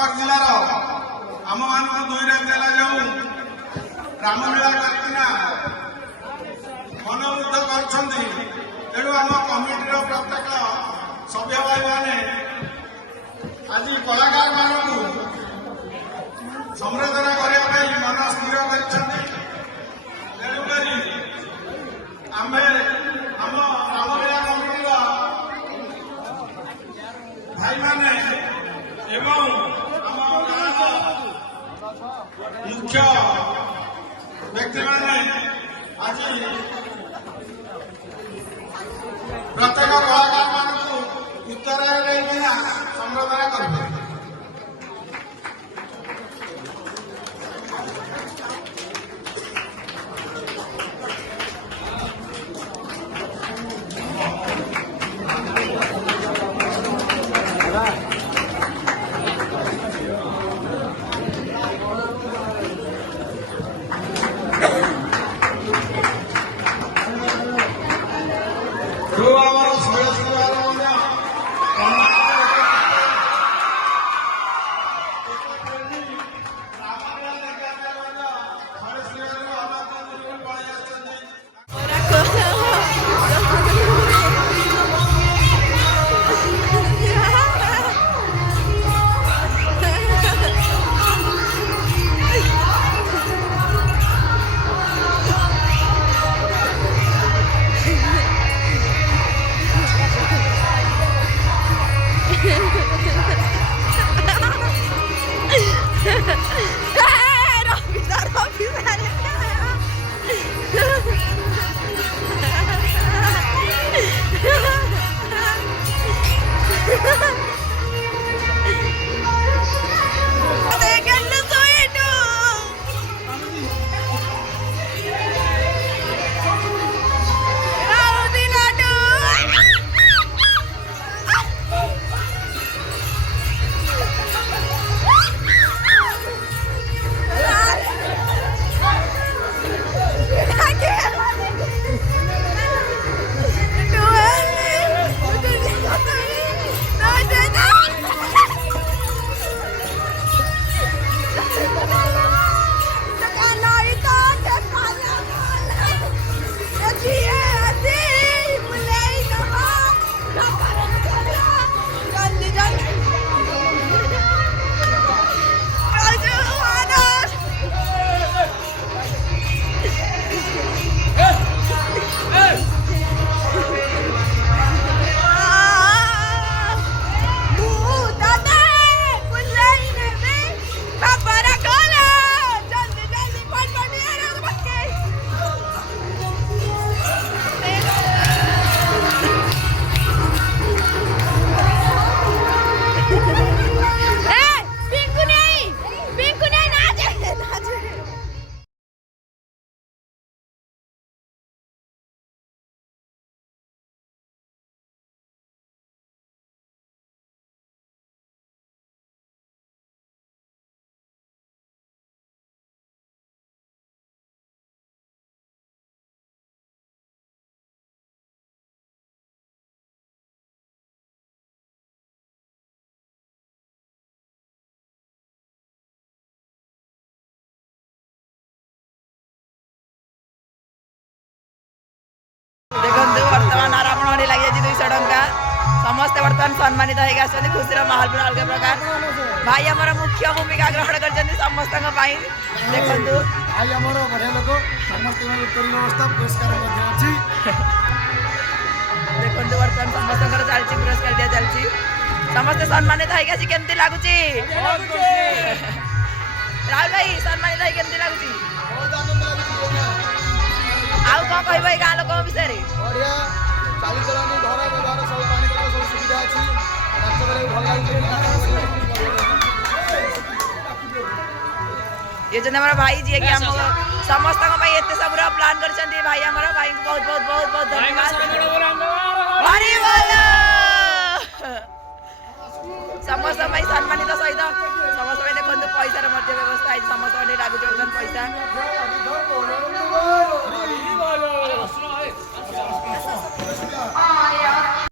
कटक जिलार आम मान दुई रात जो रामलीला करना मनोमुग्ध करू आम कमिटर प्रत्येक सभ्य भाई मैंने आज कलाकार मानू संबर्धना करने मन स्थिर करुक आम रामलीला कमिटर भाई मैंने एवं मुख्य व्यक्ति मैंने आज प्रत्येक कलाकार मानू उत्तर संबर्धना करेंगे। देखो बर्तमान रावण लगे 200 टंका समस्ते बर्तमान सम्मानित होगी खुशी माहौल पूरा अलग प्रकार भाई आम मुख्य भूमिका ग्रहण कर समस्त देखु भाई आम बढ़िया लोक समस्त व्यवस्था पुरस्कार देखो बर्तमान समस्त चलती पुरस्कार दिया चलती समस्त सम्मानित होगी केमती लगुच राहुल भाई सम्मानित होगी केमती लगुच आउ कौन कह गाँ लोक विषय बढ़िया चालीचलनी घर व्यवहार सब पानी सब सुविधा अच्छी ये जन हमारा भाई जी कि समस्त एत सब प्लान कर भाई आम भाई को बहुत बहुत बहुत बहुत धन्यवाद समस्त भाई सम्मानित सहित समस्त देखो पैसा व्यवस्था समस्त लागू पैसा